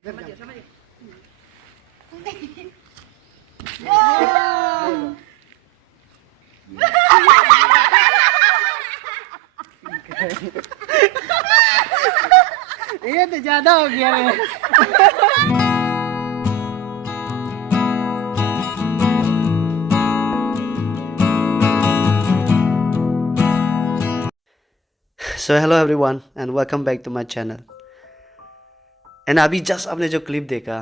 ये तो ज्यादा हो गया है। So hello everyone and welcome back to my channel. And अभी जस्ट आपने जो क्लिप देखा,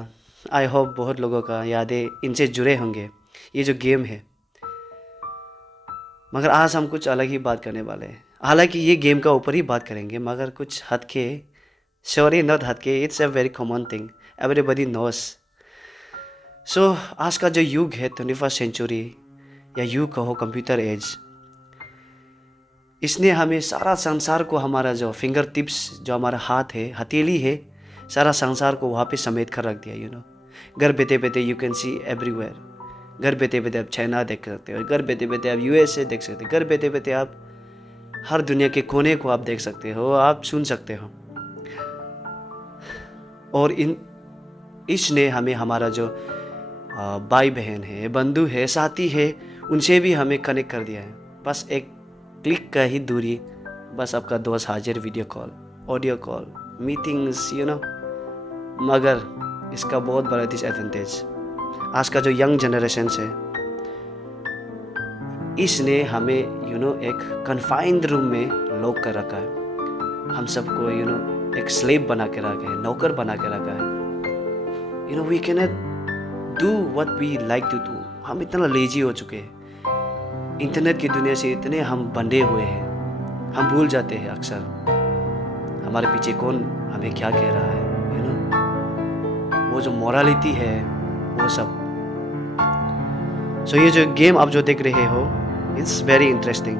आई होप बहुत लोगों का यादें इनसे जुड़े होंगे। ये जो गेम है, मगर आज हम कुछ अलग ही बात करने वाले हैं। हालांकि ये गेम का ऊपर ही बात करेंगे, मगर कुछ हद के, सॉरी नॉट हद के, it's a very common thing, everybody knows. So आज का जो युग है 21st सेंचुरी, या युग कहो कंप्यूटर एज, इसने हमें सारा संसार को, हमारा जो फिंगर टिप्स, जो हमारा हाथ है, हथेली है, सारा संसार को वहाँ पे समेट कर रख दिया। घर बैठे बैठे यू कैन सी एवरीवेयर। घर बैठे बैठे आप चाइना देख सकते हो, घर बैठे बैठे आप यूएसए देख सकते हो, घर बैठे बैठे आप हर दुनिया के कोने को आप देख सकते हो, आप सुन सकते हो। और इसने हमें हमारा जो भाई बहन है, बंधु है, साथी है, उनसे भी हमें कनेक्ट कर दिया है। बस एक क्लिक का ही दूरी, बस आपका दोस्त हाजिर, video call, audio call, meetings, मगर इसका बहुत बड़ा डिसएडवांटेज, आज का जो यंग जनरेशन है, इसने हमें एक कन्फाइंड रूम में लॉक कर रखा है। हम सबको एक स्लेव बना के रखा है, नौकर बना के रखा है। We can not do what we like to do. हम इतना लेजी हो चुके हैं, इंटरनेट की दुनिया से इतने हम बंधे हुए हैं, हम भूल जाते हैं अक्सर हमारे पीछे कौन हमें क्या कह रहा है। वो जो मोरालिटी है, वो सब। सो ये जो गेम आप जो देख रहे हो, इट्स वेरी इंटरेस्टिंग।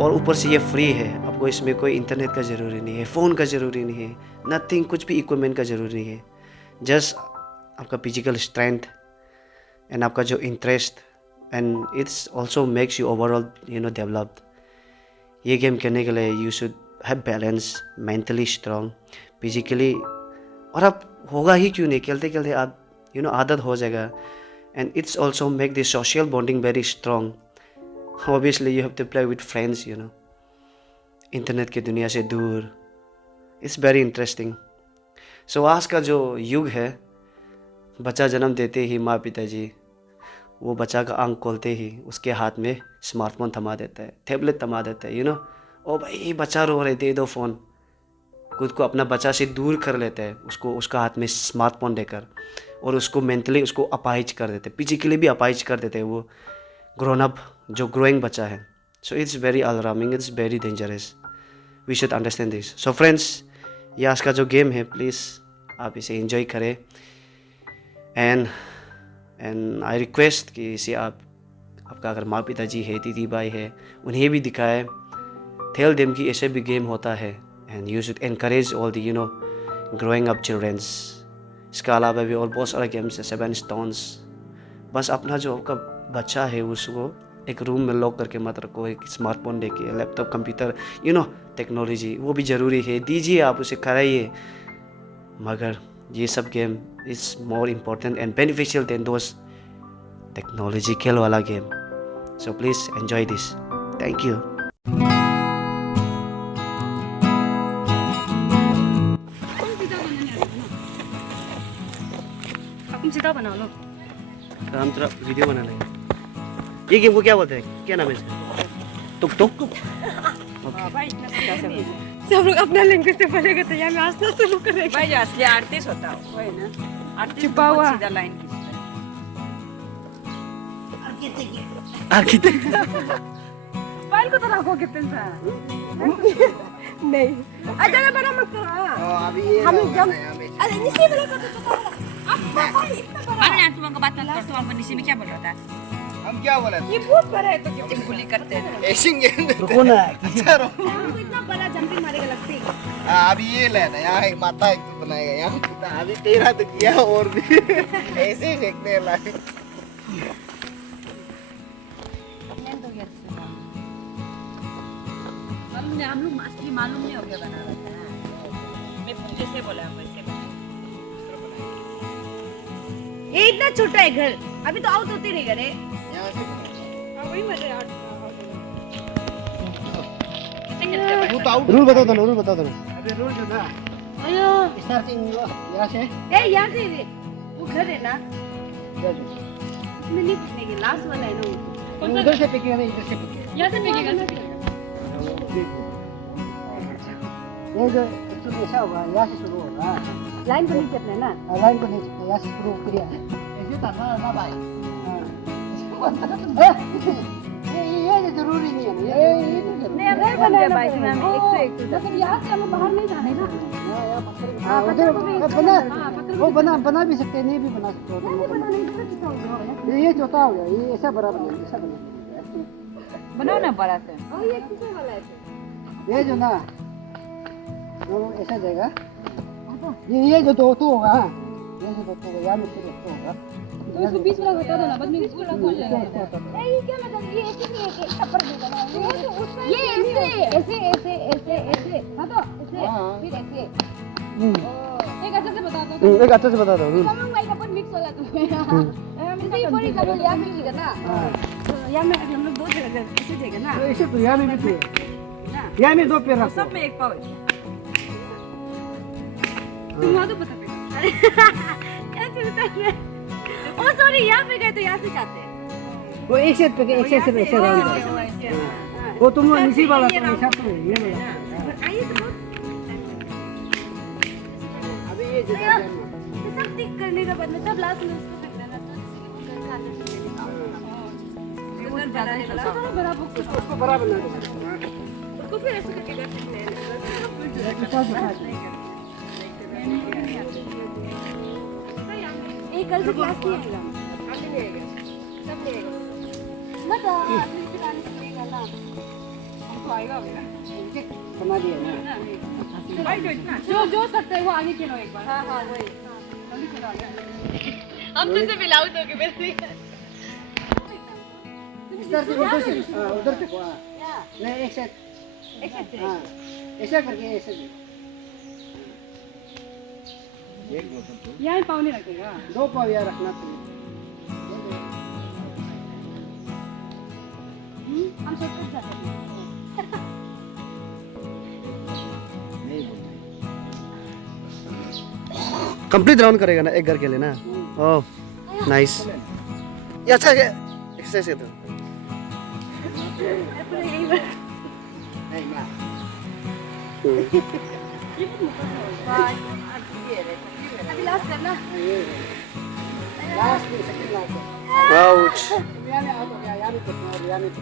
और ऊपर से ये फ्री है, आपको इसमें कोई इंटरनेट का ज़रूरी नहीं है, फ़ोन का ज़रूरी नहीं है, नथिंग, कुछ भी इक्विपमेंट का ज़रूरी नहीं है। जस्ट आपका फिजिकल स्ट्रेंथ एंड आपका जो interest, and it's also makes you overall developed. ये गेम खेलने के लिए you should have balance, mentally strong, physically, और आप होगा ही क्यों नहीं, खेलते खेलते आप आदत हो जाएगा। And it's also make the social bonding very strong. Obviously you have to play with friends, internet की दुनिया से दूर। It's very interesting. सो आज का जो युग है, बच्चा जन्म देते ही माँ पिताजी वो बच्चा का आंख खोलते ही उसके हाथ में स्मार्टफोन थमा देता है, टैबलेट थमा देता है। ओ भाई बच्चा रो रहे, दे दो फ़ोन। खुद को अपना बच्चा से दूर कर लेता है, उसको उसका हाथ में स्मार्टफोन देकर, और उसको मेंटली उसको अपाहिज कर देते, फिजिकली भी अपाहिज कर देते हैं वो ग्रोन अप जो ग्रोइंग बच्चा है। So it's very alarming, it's very dangerous, we should understand this. So friends, ये आज का जो गेम है, प्लीज़ आप इसे एंजॉय करें। एंड आई रिक्वेस्ट कि इसे आपका अगर माँ पिताजी है, दीदी भाई है, उन्हें भी दिखाएं, टेल देम कि ऐसे भी गेम होता है, and you should encourage all the growing up childrens. इसके अलावा भी और बहुत सारे गेम्स है, 7 स्टोन्स। बस अपना जो आपका बच्चा है उसको एक रूम में लॉक करके मत रखो, एक स्मार्टफोन देके, लैपटॉप, कंप्यूटर, टेक्नोलॉजी वो भी ज़रूरी है, दीजिए, आप उसे कराइए, मगर ये सब game is more important and beneficial than those technological वाला game. So please enjoy this. Thank you. सीधा बना लो, हम थोड़ा वीडियो बना लेंगे। ये गेम को क्या बोलते हैं, क्या नाम है इसका? टुक टुक। सब लोग अपना लैंग्वेज से पढ़ेगा तो यहाँ हंसना शुरू करेंगे। भाई असली आर्टिस्ट होता है ना, आर्टिस्ट छुपा हुआ सीधा लाइन आर्किटेक्ट। फाइल को तो रखो कितने सा नहीं, अच्छा बड़ा मत करो। हम जब अरे नीचे बड़ा कर दो, मैंने तुमको बात करता हूँ, तुम निशी में क्या बोल रहा था? हम क्या बोले? ये बहुत बड़ा है तो क्यों चिंगुली करते हैं ना। ऐसिंग गेम। रुको ना, अच्छा रुको। हमको इतना बड़ा जंपिंग मारेगा लगती है। अभी ये लेना, यहाँ एक माता एक तो बनाएगा, यहाँ अभी तेरा तो किया, और भी ऐसे ही फेंकने लगे। हम लोग असली मालूम नहीं हो गया बना रहा था। मैं जैसे बोला वैसे ये इतना छोटा है घर, अभी तो आउट होते नहीं करे। यहाँ से वही मजे यार। वो तो आउट रूल बता दो, रूल बता दो। अबे रोज ना अयो स्टार्टिंग यहाँ से यहाँ से वो घर है ना, इधर इसमें नहीं पिकने लास्ट वाला है ना वो। उधर से पिकेगा ना, इधर से पिकेगा। यहाँ से पिकेगा। ये जो एक्चुअली ऐसा होगा, यहाँ से शुरू होगा, लाइन को नहीं चलना है ना। लाइन को नहीं चलते, यहाँ से शुरू किया। ऐसे करना ना भाई। ये जरूरी नहीं है ना, ये तो जरूरी नहीं घर बन गया भाई इसमें, हमें एक तो मतलब यहाँ से हमें बाहर नहीं जाना है ना। हाँ, उधर बना भी सकते हैं, नहीं भी बना सकते हो। ये छोटा हो गया, ये ऐसा बड़ा बना, ऐसा बना। बनाओ ना बड़ा से। ये किसने वाला है? ये जो ना, वो ऐसा जाएगा। ये जो दो तो होगा, ये जो दो तो होगा, यहाँ में से दो तो होगा। तो इसको बीच वाला बता दो ना, बाद में इसको खोल जाएगा। ये क्या मतलब, ये ऐसे नहीं है कि ऊपर दे देना, ये ऐसे ऐसे ऐसे ऐसे ऐसे हाँ तो ऐसे फिर ऐसे। एक अच्छे से बता दो। एक अच्छे से बता दो। कम भाई का मिक्स हो जाता है। जैसे ये पूरी करो यहाँ मिलेगा ना, तो यहाँ में हम लोग दो जगह ऐसे देगा ना। ऐसे तो यहाँ में भी तो, यहाँ में दो पैर रखो। सब में एक पाव। तुम वहाँ तो बता पे। कैसे बता रहे? ओ सॉरी, यहाँ पे गए तो यहाँ से जाते हैं। वो एक सेट पे, एक सेट से ऐसे रहेंगे। वो तुम इसी वाला तो ऐसा तो है, ये वाला। आइए तो अभी ये जो सब टिक करने का बाद में तब लास्ट में उसको फेंक देना, तो उधर ज्यादा निकला तो बड़ा बॉक्स उसको बड़ा बना दो। उसको फिर ऐसे करके कर सकते हैं। एक कल से क्लास नहीं आएगा, आगे नहीं आएगा, सब नहीं आएगा। मत अपने खिलाने से लेगा ना, हमको आएगा अभी ना। बना दिया ना। भाई जो सकते हैं वो आगे खेलो एक बार। हाँ हाँ वही। हम तुझसे मिलाऊ तो कि मेरे इधर से उधर से, उधर से नहीं, एक सेट। हाँ, ऐसा करके ऐसे यहाँ पाँव नहीं रखेगा। दो पाव यहाँ रखना चाहिए। हम सब कुछ जाते हैं। कंप्लीट राउंड करेगा ना एक घर के लिए ना। ओह नाइस, ये अच्छा है एक्सरसाइज है तो। नहीं ना, अभी लास्ट करना। लास्ट में सेकंड लास्ट। आउच। यहाँ में आउट हो गया, यहाँ में तो